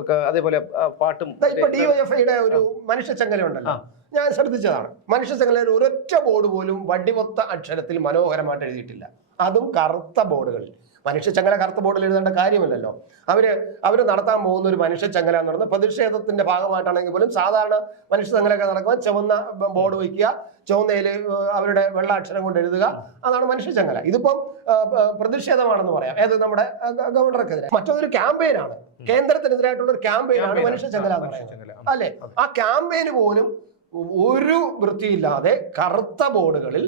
ഒക്കെ അതേപോലെ പാട്ടും ഡിവൈഎഫ്ഐയുടെ ഒരു മനുഷ്യ ചങ്ങലുണ്ടല്ലോ ഞാൻ ശ്രദ്ധിച്ചതാണ്. മനുഷ്യ ചങ്ങലയിൽ ഒരൊറ്റ ബോർഡ് പോലും വടിവൊത്ത അക്ഷരത്തിൽ മനോഹരമായിട്ട് എഴുതിയിട്ടില്ല. അതും കറുത്ത ബോർഡുകളിൽ മനുഷ്യ ചങ്ങല കറുത്ത ബോർഡിൽ എഴുതേണ്ട കാര്യമില്ലല്ലോ. അവർ അവർ നടത്താൻ പോകുന്ന ഒരു മനുഷ്യ ചങ്ങല എന്ന് പറയുന്നത് പ്രതിഷേധത്തിന്റെ ഭാഗമായിട്ടാണെങ്കിൽ പോലും സാധാരണ മനുഷ്യ ചങ്ങലൊക്കെ നടക്കുമ്പോൾ ചുവന്ന ബോർഡ് വയ്ക്കുക ചുവന്നയിൽ അവരുടെ വെള്ള അക്ഷരം കൊണ്ട് എഴുതുക അതാണ് മനുഷ്യ ചങ്ങല ഇതിപ്പം പ്രതിഷേധമാണെന്ന് പറയാം. ഏത് നമ്മുടെ ഗവർണർക്കെതിരെ. മറ്റൊരു ക്യാമ്പയിനാണ്. കേന്ദ്രത്തിനെതിരായിട്ടുള്ള ഒരു ക്യാമ്പയിനാണ് മനുഷ്യച്ചങ്ങല എന്ന് മനുഷ്യ പറയുന്നത്. അല്ലെ? ആ ക്യാമ്പയിന് പോലും ഒരു വൃത്തിയില്ലാതെ കറുത്ത ബോർഡുകളിൽ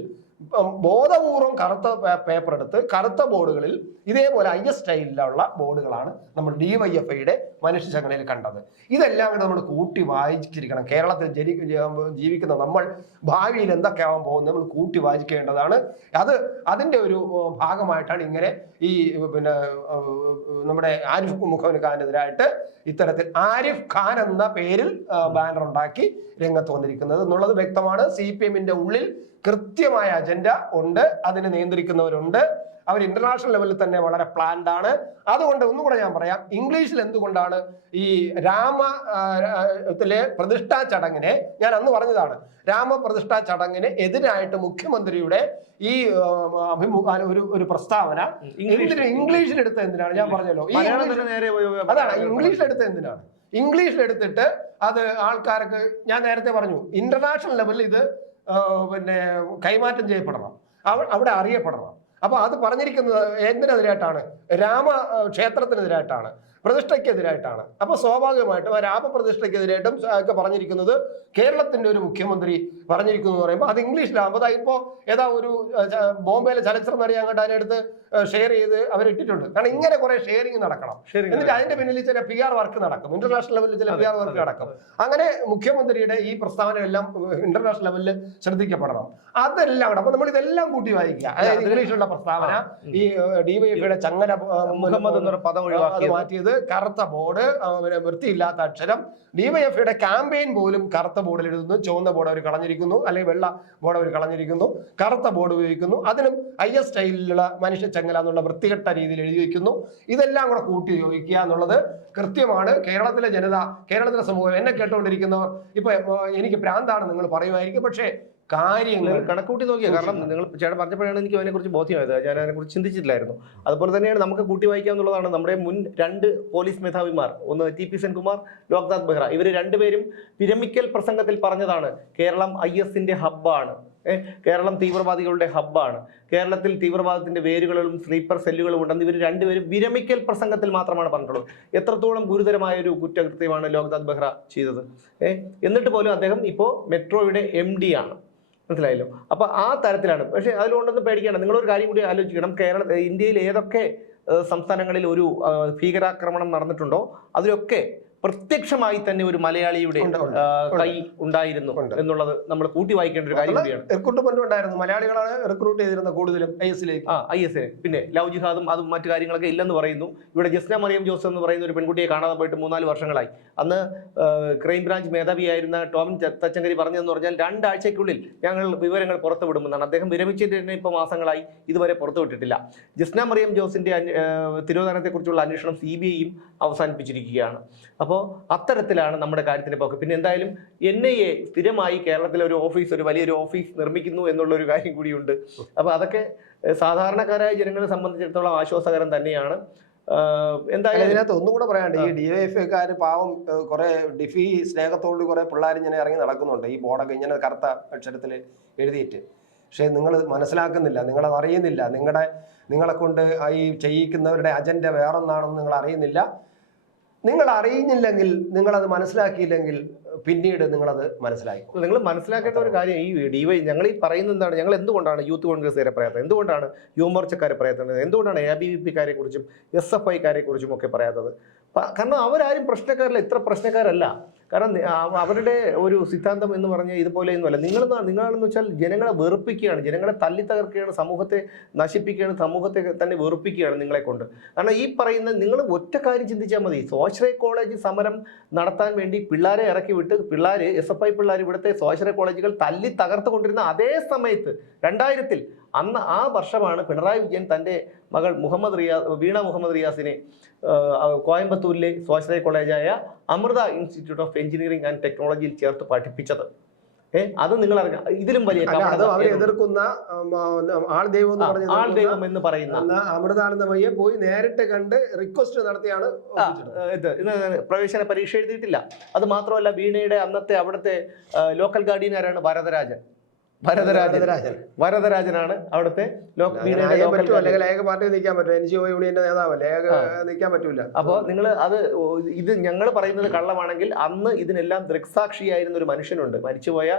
ബോധപൂർവം കറുത്ത പേപ്പർ എടുത്ത് കറുത്ത ബോർഡുകളിൽ ഇതേപോലെ ഐ എസ് സ്റ്റൈലിലുള്ള ബോർഡുകളാണ് നമ്മൾ ഡി വൈ എഫ് ഐയുടെ മനുഷ്യ ചങ്ങലയിൽ കണ്ടത്. ഇതെല്ലാം കൂടെ നമ്മൾ കൂട്ടി വായിച്ചിരിക്കണം. കേരളത്തിൽ ജനി ജീവിക്കുന്ന നമ്മൾ ഭാവിയിൽ എന്തൊക്കെ ആവാൻ പോകുന്നത് നമ്മൾ കൂട്ടി വായിക്കേണ്ടതാണ്. അത് അതിന്റെ ഒരു ഭാഗമായിട്ടാണ് ഇങ്ങനെ ഈ പിന്നെ നമ്മുടെ ആരിഫ് മുഖവന് ഖാനെതിരായിട്ട് ഇത്തരത്തിൽ ആരിഫ് ഖാൻ എന്ന പേരിൽ ബാനർ ഉണ്ടാക്കി രംഗത്ത് വന്നിരിക്കുന്നത് എന്നുള്ളത് വ്യക്തമാണ്. സി പി എമ്മിന്റെ ഉള്ളിൽ കൃത്യമായ അജണ്ട ഉണ്ട് അതിനെ നിയന്ത്രിക്കുന്നവരുണ്ട്. അവർ ഇന്റർനാഷണൽ ലെവലിൽ തന്നെ വളരെ പ്ലാൻഡ് ആണ്. അതുകൊണ്ട് ഒന്നുകൂടെ ഞാൻ പറയാം ഇംഗ്ലീഷിൽ എന്തുകൊണ്ടാണ് ഈ രാമ ത്തിലെ പ്രതിഷ്ഠാ ചടങ്ങിനെ ഞാൻ അന്ന് പറഞ്ഞതാണ് രാമപ്രതിഷ്ഠാ ചടങ്ങിന് എതിരായിട്ട് മുഖ്യമന്ത്രിയുടെ ഈ അഭിമുഖ ഒരു ഒരു പ്രസ്താവന എന്തിന് ഇംഗ്ലീഷിൽ എടുത്ത എന്തിനാണ് ഞാൻ പറഞ്ഞല്ലോ. അതാണ് ഇംഗ്ലീഷിൽ എടുത്ത് എന്തിനാണ്? ഇംഗ്ലീഷിലെടുത്തിട്ട് അത് ആൾക്കാർക്ക് ഞാൻ നേരത്തെ പറഞ്ഞു ഇന്റർനാഷണൽ ലെവലിൽ ഇത് പിന്നെ കൈമാറ്റം ചെയ്യപ്പെടണം. അവ- അവിടെ അറിയപ്പെടണം. അപ്പോൾ അത് പറഞ്ഞിരിക്കുന്നത് എന്തിനെതിരായിട്ടാണ്? രാമ ക്ഷേത്രത്തിനെതിരായിട്ടാണ്. പ്രതിഷ്ഠയ്ക്കെതിരായിട്ടാണ്. അപ്പൊ സ്വാഭാവികമായിട്ടും ആ രാമപ്രതിഷ്ഠയ്ക്കെതിരായിട്ടും ഒക്കെ പറഞ്ഞിരിക്കുന്നത് കേരളത്തിന്റെ ഒരു മുഖ്യമന്ത്രി പറഞ്ഞിരിക്കുന്നു എന്ന് പറയുമ്പോൾ അത് ഇംഗ്ലീഷിലാകുമ്പോൾ അതാ ഇപ്പോ ഏതാ ഒരു ബോംബെയിലെ ചലച്ചിത്ര നടി അങ്ങോട്ട് അതിനടുത്ത് ഷെയർ ചെയ്ത് അവരിട്ടിട്ടുണ്ട്. കാരണം ഇങ്ങനെ കുറെ ഷെയറിങ് നടക്കണം. എന്നിട്ട് അതിന്റെ പിന്നിൽ ചില പി ആർ വർക്ക് നടക്കും. ഇന്റർനാഷണൽ ലെവലിൽ ചില പി ആർ വർക്ക് നടക്കും. അങ്ങനെ മുഖ്യമന്ത്രിയുടെ ഈ പ്രസ്താവനയെല്ലാം ഇന്റർനാഷണൽ ലെവലിൽ ശ്രദ്ധിക്കപ്പെടണം. അതെല്ലാം കൂടെ അപ്പൊ നമ്മൾ ഇതെല്ലാം കൂട്ടി വായിക്കുക. അതായത് ഇംഗ്ലീഷിലുള്ള പ്രസ്താവന ഈ ഡിവൈഎഫിയുടെ ചങ്ങല ചങ്ങന മുഹമ്മദ് എന്നൊരു പദം ഒഴിവാക്കി ഒഴിവാക്കിയത്. മാറ്റിയത് കറുത്ത ബോർഡ് വൃത്തിയില്ലാത്ത അക്ഷരം. ഡിവൈഎഫ്ഐയുടെ ക്യാമ്പയിൻ പോലും കറുത്ത ബോർഡിൽ എഴുതുന്നു. ചുവന്ന ബോർഡ് അവർ കളഞ്ഞിരിക്കുന്നു. അല്ലെങ്കിൽ വെള്ള ബോർഡ് അവർ കളഞ്ഞിരിക്കുന്നു. കറുത്ത ബോർഡ് ഉപയോഗിക്കുന്നു. അതിനും ഐ എസ് സ്റ്റൈലിലുള്ള മനുഷ്യ ചങ്ങല എന്നുള്ള വൃത്തികെട്ട രീതിയിൽ എഴുതി വയ്ക്കുന്നു ഇതെല്ലാം കൂടെ കൂട്ടി ഉപയോഗിക്കുക എന്നുള്ളത് കൃത്യമാണ്. കേരളത്തിലെ ജനത കേരളത്തിലെ സമൂഹം എന്നെ കേട്ടുകൊണ്ടിരിക്കുന്നവർ ഇപ്പൊ എനിക്ക് പ്രാന്താണ് നിങ്ങൾ പറയുമായിരിക്കും. പക്ഷേ കാര്യങ്ങൾ കണക്കൂട്ടി നോക്കിയാൽ കാരണം നിങ്ങൾ ചേട്ടൻ പറഞ്ഞപ്പോഴാണ് എനിക്ക് അതിനെ കുറിച്ച് ബോധ്യമായത്. ഞാൻ അതിനെക്കുറിച്ച് ചിന്തിച്ചിട്ടില്ലായിരുന്നു. അതുപോലെ തന്നെയാണ് നമുക്ക് കൂട്ടി വായിക്കുക എന്നുള്ളതാണ് നമ്മുടെ മുൻ രണ്ട് പോലീസ് മേധാവിമാർ. ഒന്ന് ടി പി സെൻകുമാർ ലോക്നാഥ് ബെഹ്റ. ഇവർ രണ്ടുപേരും വിരമിക്കൽ പ്രസംഗത്തിൽ പറഞ്ഞതാണ് കേരളം ഐ എസിന്റെ ഹബ്ബാണ് കേരളം തീവ്രവാദികളുടെ ഹബ്ബാണ്. കേരളത്തിൽ തീവ്രവാദത്തിന്റെ വേരുകളും സ്ലീപ്പർ സെല്ലുകളും ഉണ്ടെന്ന് ഇവർ രണ്ടുപേരും വിരമിക്കൽ പ്രസംഗത്തിൽ മാത്രമാണ് പറഞ്ഞിട്ടുള്ളത്. എത്രത്തോളം ഗുരുതരമായ ഒരു കുറ്റകൃത്യമാണ് ലോക്നാഥ് ബെഹ്റ ചെയ്തത്. ഏഹ് എന്നിട്ട് പോലും അദ്ദേഹം ഇപ്പോൾ മെട്രോയുടെ എം ആണ്. മനസ്സിലായല്ലോ? അപ്പൊ ആ തരത്തിലാണ്. പക്ഷെ അതിലുകൊണ്ടൊന്നും പേടിക്കേണ്ട നിങ്ങളൊരു കാര്യം കൂടി ആലോചിക്കണം. കേരള ഇന്ത്യയിൽ ഏതൊക്കെ സംസ്ഥാനങ്ങളിൽ ഒരു ഭീകരാക്രമണം നടന്നിട്ടുണ്ടോ? അതിലൊക്കെ പ്രത്യക്ഷമായി തന്നെ ഒരു മലയാളിയുടെ. കൈ ഉണ്ടായിരുന്നു എന്നുള്ളത് നമ്മൾ കൂട്ടി വായിക്കേണ്ട ഒരു കാര്യം കൂടിയാണ്. റിക്രൂട്ട്മെന്റ് ഉണ്ടായിരുന്നു. മലയാളികളാണ് റിക്രൂട്ട് ചെയ്തിരുന്നത് കൂടുതലും ഐ എസിലേക്ക് ആ ഐ എസ് പിന്നെ ലവ് ജിഹാദും അതും മറ്റു കാര്യങ്ങളൊക്കെ ഇല്ലെന്ന് പറയുന്നു. ഇവിടെ ജസ്ന മറിയം ജോസ് എന്ന് പറയുന്ന ഒരു പെൺകുട്ടിയെ കാണാതെ പോയിട്ട് മൂന്നാൽ വർഷങ്ങളായി. അന്ന് ക്രൈംബ്രാഞ്ച് മേധാവിയായിരുന്ന ടോമിൻ തച്ചങ്കരി പറഞ്ഞതെന്ന് പറഞ്ഞാൽ രണ്ടാഴ്ചയ്ക്കുള്ളിൽ ഞങ്ങൾ വിവരങ്ങൾ പുറത്തുവിടുമെന്നാണ് അദ്ദേഹം വിരമിച്ചിട്ട് തന്നെ ഇപ്പോൾ മാസങ്ങളായി ഇതുവരെ പുറത്തുവിട്ടിട്ടില്ല ജസ്ന മറിയം ജോസിന്റെ തിരോധാനത്തെക്കുറിച്ചുള്ള അന്വേഷണം സി ബി ഐയും അവസാനിപ്പിച്ചിരിക്കുകയാണ്. അപ്പോൾ അത്തരത്തിലാണ് നമ്മുടെ കാര്യത്തിന്റെ പോക്ക്. പിന്നെ എന്തായാലും എൻ ഐ എ സ്ഥിരമായി കേരളത്തിലെ ഒരു ഓഫീസ് ഒരു വലിയൊരു ഓഫീസ് നിർമ്മിക്കുന്നു എന്നുള്ളൊരു കാര്യം കൂടിയുണ്ട്. അപ്പോൾ അതൊക്കെ സാധാരണക്കാരായ ജനങ്ങളെ സംബന്ധിച്ചിടത്തോളം ആശ്വാസകരം തന്നെയാണ്. എന്തായാലും ഇതിനകത്ത് ഒന്നും കൂടെ പറയാണ്ട് ഈ ഡിവൈഎഫ്ഐക്കാര് പാവം കുറെ ഡിഫി സ്നേഹത്തോട് കുറെ പിള്ളേർ ഇങ്ങനെ ഇറങ്ങി നടക്കുന്നുണ്ട്. ഈ ബോർഡൊക്കെ ഇങ്ങനെ കറുത്ത അക്ഷരത്തിൽ എഴുതിയിട്ട്. പക്ഷേ നിങ്ങൾ മനസ്സിലാക്കുന്നില്ല നിങ്ങളത് അറിയുന്നില്ല. നിങ്ങളുടെ നിങ്ങളെ കൊണ്ട് ഈ ചെയ്യിക്കുന്നവരുടെ അജണ്ട വേറൊന്നാണെന്ന് നിങ്ങൾ അറിയുന്നില്ല. നിങ്ങൾ അറിയുന്നില്ലെങ്കിൽ നിങ്ങളത് മനസ്സിലാക്കിയില്ലെങ്കിൽ പിന്നീട് നിങ്ങളത് മനസ്സിലാക്കും നിങ്ങൾ മനസ്സിലാക്കേണ്ട ഒരു കാര്യം ഈ ഡിവൈ ഞങ്ങൾ ഈ പറയുന്നത് എന്താണ്? ഞങ്ങൾ എന്തുകൊണ്ടാണ് യൂത്ത് കോൺഗ്രസ്സുകാരെ പറയാത്തത്? എന്തുകൊണ്ടാണ് യുവമോർച്ചക്കാരെ പറയാത്തത്? എന്തുകൊണ്ടാണ് എ ബി വി പിക്കാരെ കുറിച്ചും എസ് എഫ് ഐക്കാരെ കുറിച്ചും ഒക്കെ പറയാത്തത്? കാരണം അവരാരും പ്രശ്നക്കാരല്ല ഇത്ര പ്രശ്നക്കാരല്ല. കാരണം അവരുടെ ഒരു സിദ്ധാന്തം എന്ന് പറഞ്ഞാൽ ഇതുപോലെയൊന്നുമല്ല നിങ്ങൾ നിങ്ങളാണെന്ന് വെച്ചാൽ ജനങ്ങളെ വെറുപ്പിക്കുകയാണ് ജനങ്ങളെ തല്ലി തകർക്കുകയാണ് സമൂഹത്തെ നശിപ്പിക്കുകയാണ് സമൂഹത്തെ തന്നെ വെറുപ്പിക്കുകയാണ് നിങ്ങളെ കൊണ്ട്. കാരണം ഈ പറയുന്ന നിങ്ങൾ ഒറ്റ കാര്യം ചിന്തിച്ചാൽ മതി. സ്വാശ്രയ കോളേജ് സമരം നടത്താൻ വേണ്ടി പിള്ളേരെ ഇറക്കി വിട്ട് പിള്ളേർ എസ് എഫ് ഐ പിള്ളേർ ഇവിടുത്തെ സ്വാശ്രയ കോളേജുകൾ തല്ലി തകർത്തുകൊണ്ടിരുന്ന അതേ സമയത്ത് രണ്ടായിരത്തിൽ അന്ന് ആ വർഷമാണ് പിണറായി വിജയൻ തന്റെ മകൾ മുഹമ്മദ് റിയാസ് വീണ മുഹമ്മദ് റിയാസിനെ കോയമ്പത്തൂരിലെ സ്വാശ്രയ കോളേജായ Amrita institute of engineering and ടെക്നോളജിയിൽ ചേർത്ത് പഠിപ്പിച്ചത്. അത് നിങ്ങൾ അറിഞ്ഞ ഇതിലും വലിയ? എതിർക്കുന്ന ആൾ ദൈവം എന്ന് പറഞ്ഞ ആൾ ദൈവം എന്ന് പറയുന്ന. അമൃതാനന്ദമയ്യെ പോയി നേരിട്ട് കണ്ട് റിക്വസ്റ്റ് നടത്തിയാണ് ഇത് പ്രവേശന പരീക്ഷ എഴുതിയിട്ടില്ല. അത് മാത്രമല്ല വീണയുടെ അന്നത്തെ അവിടുത്തെ ലോക്കൽ ഗാർഡിയൻ ആരാണ്? ഭരതരാജൻ. ഭരതരാജൻ. വരദരാജനാണ് അവിടുത്തെ അല്ലെങ്കിൽ പാർട്ടി നിൽക്കാൻ പറ്റും എൻ ജി ഒ യൂണിയന്റെ നേതാവല്ലേ നിൽക്കാൻ പറ്റൂല. അപ്പോ നിങ്ങൾ അത് ഇത് ഞങ്ങൾ പറയുന്നത് കള്ളമാണെങ്കിൽ അന്ന് ഇതിനെല്ലാം ദൃക്സാക്ഷിയായിരുന്ന ഒരു മനുഷ്യനുണ്ട്. മരിച്ചുപോയ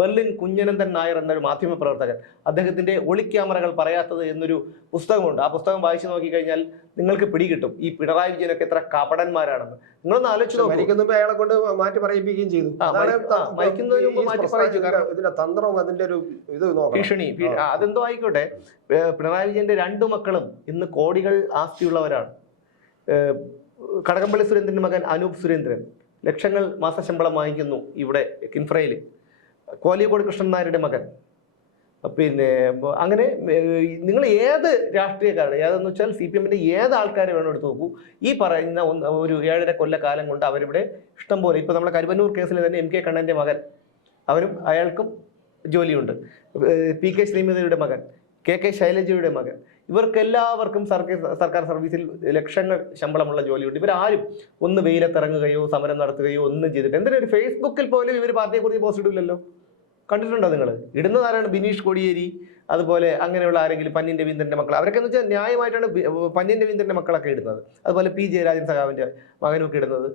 ബെർലിൻ കുഞ്ഞനന്ദൻ നായർ എന്നൊരു മാധ്യമ പ്രവർത്തകൻ. അദ്ദേഹത്തിന്റെ ഒളിക്യാമറകൾ പറയാത്തത് എന്നൊരു പുസ്തകമുണ്ട്. ആ പുസ്തകം വായിച്ചു നോക്കിക്കഴിഞ്ഞാൽ നിങ്ങൾക്ക് പിടികിട്ടും. ഈ പിണറായി വിജയനൊക്കെ എത്ര കപടന്മാരാണെന്ന്. നിങ്ങളൊന്ന് ആലോചിച്ച് നോക്കും. അയാളെ കൊണ്ട് മാറ്റി പറയിപ്പിക്കുകയും ചെയ്തു. മരിക്കുന്നതിന് മുമ്പ് മാറ്റി പറയിച്ചു. കാരണം- ഇതിന്റെ തന്ത്രവും അതിന്റെ ഒരു ഇത് ഭീഷണി അതെന്തോ ആയിക്കോട്ടെ. പിണറായി വിജയന്റെ രണ്ടു മക്കളും ഇന്ന് കോടികൾ ആസ്തിയുള്ളവരാണ്. കടകംപള്ളി സുരേന്ദ്രന്റെ മകൻ അനൂപ് സുരേന്ദ്രൻ ലക്ഷങ്ങൾ മാസശമ്പളം വാങ്ങിക്കുന്നു ഇവിടെ കിൻഫ്രയിൽ കോലിക്കോട് കൃഷ്ണൻ നായരുടെ മകൻ. പിന്നെ അങ്ങനെ നിങ്ങൾ ഏത് രാഷ്ട്രീയക്കാരുടെ ഏതെന്ന് വെച്ചാൽ സി പി എമ്മിന്റെ ഏത് ആൾക്കാരെ വേണം എടുത്ത് നോക്കൂ. ഈ പറയുന്ന ഒരു ഏഴര കൊല്ലക്കാലം കൊണ്ട് അവരിവിടെ ഇഷ്ടം പോലെ ഇപ്പൊ നമ്മുടെ കരുവന്നൂർ കേസിൽ തന്നെ എം കെ കണ്ണന്റെ മകൻ അവരും അയാൾക്കും ജോലിയുണ്ട്. പി കെ ശ്രീമതിയുടെ മകൻ കെ കെ ശൈലജയുടെ മകൻ. ഇവർക്കെല്ലാവർക്കും സർക്കാർ സർക്കാർ സർവീസിൽ ലക്ഷങ്ങൾ ശമ്പളമുള്ള ജോലിയുണ്ട്. ഇവരാരും ഒന്ന് വെയിലത്തിറങ്ങുകയോ സമരം നടത്തുകയോ ഒന്നും ചെയ്തിട്ട് എന്തിനാ ഒരു ഫേസ്ബുക്കിൽ പോലും ഇവർ പാർട്ടിയെക്കുറിച്ച് പോസ്റ്റ് ഇടില്ലല്ലോ കണ്ടിട്ടുണ്ടോ നിങ്ങൾ? ഇടുന്നത് ആരാണ്? ബിനീഷ് കോടിയേരി അതുപോലെ അങ്ങനെയുള്ള ആരെങ്കിലും പന്നിന്റെ വീന്ദ്രന്റെ മക്കൾ അവരൊക്കെ എന്ന് വെച്ചാൽ ന്യായമായിട്ടാണ് പന്നിന്റെ വീന്ദ്രന്റെ മക്കളൊക്കെ ഇടുന്നത്. അതുപോലെ പി. ജയരാജൻ സഖാവിന്റെ മകനൊക്കെ ഇടുന്നത്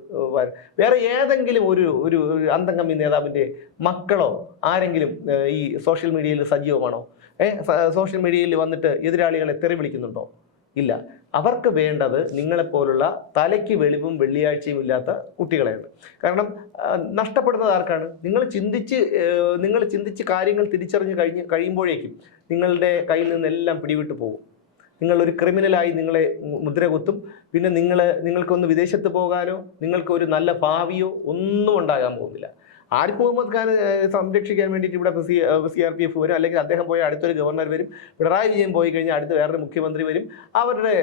വേറെ ഏതെങ്കിലും ഒരു ഒരു അന്തം കമ്മി നേതാവിന്റെ മക്കളോ ആരെങ്കിലും ഈ സോഷ്യൽ മീഡിയയിൽ സജീവമാണോ? ഏഹ് സോഷ്യൽ മീഡിയയിൽ വന്നിട്ട് എതിരാളികളെ തെറി വിളിക്കുന്നുണ്ടോ? ഇല്ല. അവർക്ക് വേണ്ടത് നിങ്ങളെപ്പോലുള്ള തലയ്ക്ക് വെളിവും വെള്ളിയാഴ്ചയും ഇല്ലാത്ത കുട്ടികളെയാണ്. കാരണം നഷ്ടപ്പെടുന്നത് ആർക്കാണ്? നിങ്ങൾ ചിന്തിച്ച് നിങ്ങൾ ചിന്തിച്ച് കാര്യങ്ങൾ തിരിച്ചറിഞ്ഞ് കഴിഞ്ഞ് കഴിയുമ്പോഴേക്കും നിങ്ങളുടെ കയ്യിൽ നിന്നെല്ലാം പിടിവിട്ട് പോകും. നിങ്ങളൊരു ക്രിമിനലായി നിങ്ങളെ മുദ്ര കുത്തും. പിന്നെ നിങ്ങൾ നിങ്ങൾക്കൊന്ന് വിദേശത്ത് പോകാനോ നിങ്ങൾക്ക് ഒരു നല്ല ഭാവിയോ ഒന്നും ഉണ്ടാകാൻ പോകുന്നില്ല. ആരിഫ് മുഹമ്മദ് ഖാൻ സംരക്ഷിക്കാൻ വേണ്ടിയിട്ട് ഇവിടെ C C R P F വരും. അല്ലെങ്കിൽ അദ്ദേഹം പോയ അടുത്തൊരു ഗവർണർ വരും. പിണറായി വിജയൻ പോയി കഴിഞ്ഞാൽ അടുത്ത് വേറൊരു മുഖ്യമന്ത്രി വരും. അവരുടെ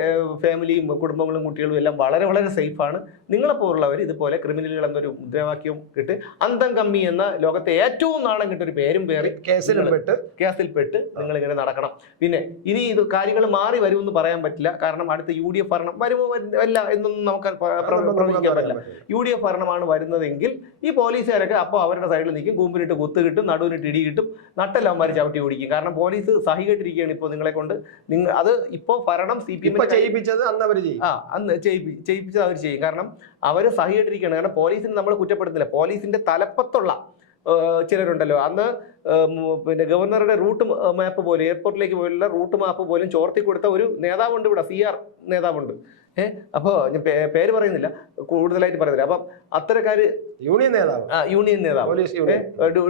ഫാമിലിയും കുടുംബങ്ങളും കുട്ടികളും എല്ലാം വളരെ വളരെ സേഫാണ് നിങ്ങളെപ്പോലുള്ളവർ ഇതുപോലെ ക്രിമിനലുകൾ എന്നൊരു മുദ്രാവാക്യവും കിട്ട് അന്തം കമ്മി എന്ന ലോകത്തെ ഏറ്റവും നാണം കിട്ടൊരു പേരും പേറി കേസിൽ നിങ്ങൾ പെട്ട് കേസിൽപ്പെട്ട് നിങ്ങൾ ഇങ്ങനെ നടക്കണം. പിന്നെ ഇനി ഇത് കാര്യങ്ങൾ മാറി വരുമെന്ന് പറയാൻ പറ്റില്ല. കാരണം അടുത്ത യു ഡി എഫ് ഭരണം വരുമോ വല്ല അല്ല എന്നൊന്നും നമുക്ക് പ്രവചിക്കാൻ പറ്റില്ല. പറ്റില്ല. യു ഡി എഫ് ഭരണമാണ് വരുന്നതെങ്കിൽ ഈ പോലീസുകാരൊക്കെ അപ്പോൾ അവരുടെ സൈഡിൽ നിൽക്കും. കൂമ്പിനിട്ട് കുത്ത് കിട്ടും നടുവിനിട്ട് ഇടി കിട്ടും. നട്ടെല്ലാം നട്ടെല്ലാവന്മാർ ചവിട്ടി ഓടിക്കും. കാരണം പോലീസ് സഹികെട്ടിരിക്കുകയാണ് ഇപ്പോൾ നിങ്ങളെ കൊണ്ട്. നിങ്ങൾ അത് ഇപ്പോൾ ഭരണം സി പി എം ചെയ്യിപ്പിച്ചത് അന്ന് അവർ ചെയ്യും. ആ അന്ന് ചെയ്യിപ്പി ചെയ്യിപ്പിച്ചത് അവർ ചെയ്യും. കാരണം അവർ സഹികെട്ടിരിക്കുകയാണ്. കാരണം പോലീസിന് നമ്മൾ കുറ്റപ്പെടുത്തുന്നില്ല. പോലീസിന്റെ തലപ്പത്തുള്ള ചിലരുണ്ടല്ലോ. അന്ന് പിന്നെ ഗവർണറുടെ റൂട്ട് മാപ്പ് പോലും എയർപോർട്ടിലേക്ക് പോലുള്ള റൂട്ട് മാപ്പ് പോലും ചോർത്തി കൊടുത്ത ഒരു നേതാവുണ്ട് ഇവിടെ സി ആർ നേതാവുണ്ട്. ഏഹ് അപ്പോൾ ഞാൻ പേര് പറയുന്നില്ല. കൂടുതലായിട്ട് പറയുന്നില്ല. അപ്പം അത്തരക്കാര് യൂണിയൻ നേതാവ്. ആ, യൂണിയൻ നേതാവ്. Police union.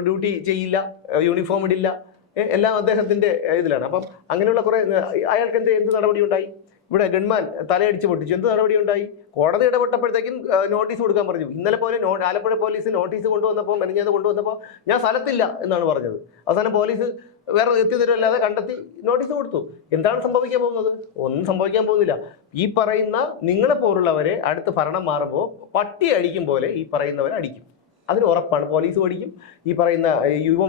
ഡ്യൂട്ടി ചെയ്യില്ല യൂണിഫോം ഇടില്ല എല്ലാം അദ്ദേഹത്തിന്റെ ഇതിലാണ്. അപ്പം അങ്ങനെയുള്ള കുറെ അയാൾക്ക് എന്ത് എന്ത് നടപടി ഉണ്ടായി? ഇവിടെ ഗൺമാൻ തലയടിച്ച് പൊട്ടിച്ചു. എന്ത് നടപടി ഉണ്ടായി? കോടതി ഇടപെട്ടപ്പോഴത്തേക്കും നോട്ടീസ് കൊടുക്കാൻ പറഞ്ഞു. ഇന്നലെ പോലെ നോ ആലപ്പുഴ പോലീസ് നോട്ടീസ് കൊണ്ടുവന്നപ്പോൾ മെനഞ്ഞത് കൊണ്ടുവന്നപ്പോൾ ഞാൻ സ്ഥലത്തില്ല എന്നാണ് പറഞ്ഞത്. അവസാനം പോലീസ് വേറെ എത്തിയതരല്ലാതെ കണ്ടെത്തി നോട്ടീസ് കൊടുത്തു. എന്താണ് സംഭവിക്കാൻ പോകുന്നത്? ഒന്നും സംഭവിക്കാൻ പോകുന്നില്ല. ഈ പറയുന്ന നിങ്ങളെ പോലുള്ളവരെ അടുത്ത് ഭരണം മാറുമ്പോൾ പട്ടി അടിക്കും പോലെ ഈ പറയുന്നവരെ അടിക്കും. അതിന് ഉറപ്പാണ്. പോലീസ് പഠിക്കും ഈ പറയുന്ന യുവ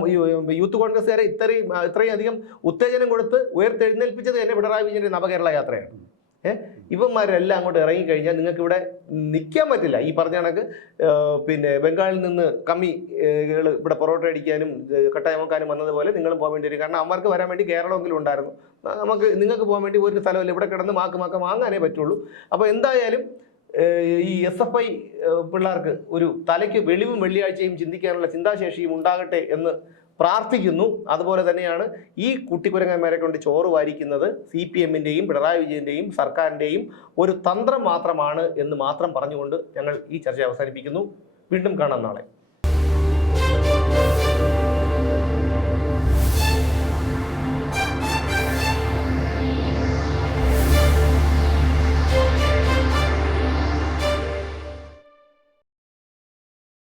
യൂത്ത് കോൺഗ്രസ്സുകാരെ ഇത്രയും ഇത്രയും അധികം ഉത്തേജനം കൊടുത്ത് ഉയർത്തെഴുന്നേൽപ്പിച്ചത് തന്നെ പിണറായി വിജയന്റെ നവകേരള യാത്രയാണ്. ഏഹ് ഇവന്മാരെല്ലാം അങ്ങോട്ട് ഇറങ്ങിക്കഴിഞ്ഞാൽ നിങ്ങൾക്ക് ഇവിടെ നിൽക്കാൻ പറ്റില്ല. ഈ പറഞ്ഞ കണക്ക് പിന്നെ ബംഗാളിൽ നിന്ന് കമ്മികൾ ഇവിടെ പൊറോട്ട അടിക്കാനും കട്ടായമക്കാനും വന്നതുപോലെ നിങ്ങളും പോകാൻ വേണ്ടി വരും. കാരണം അവർക്ക് വരാൻ വേണ്ടി കേരളമെങ്കിലും ഉണ്ടായിരുന്നു. നമുക്ക് നിങ്ങൾക്ക് പോകാൻ വേണ്ടി ഒരു സ്ഥലമില്ല. ഇവിടെ കിടന്ന് മാക്ക് മാക്ക വാങ്ങാനേ പറ്റുള്ളൂ. അപ്പോൾ എന്തായാലും ഈ എസ് എഫ് ഐ പിള്ളേർക്ക് ഒരു തലയ്ക്ക് വെളിവും വെള്ളിയാഴ്ചയും ചിന്തിക്കാനുള്ള ചിന്താശേഷിയും ഉണ്ടാകട്ടെ എന്ന് പ്രാർത്ഥിക്കുന്നു. അതുപോലെ തന്നെയാണ് ഈ കുട്ടിക്കുരങ്ങന്മാരെ കൊണ്ട് ചോറ് വാരിക്കുന്നത് സി പി എമ്മിന്റെയും പിണറായി വിജയന്റെയും സർക്കാരിന്റെയും ഒരു തന്ത്രം മാത്രമാണ് എന്ന് മാത്രം പറഞ്ഞുകൊണ്ട് ഞങ്ങൾ ഈ ചർച്ച അവസാനിപ്പിക്കുന്നു. വീണ്ടും കാണാം നാളെ.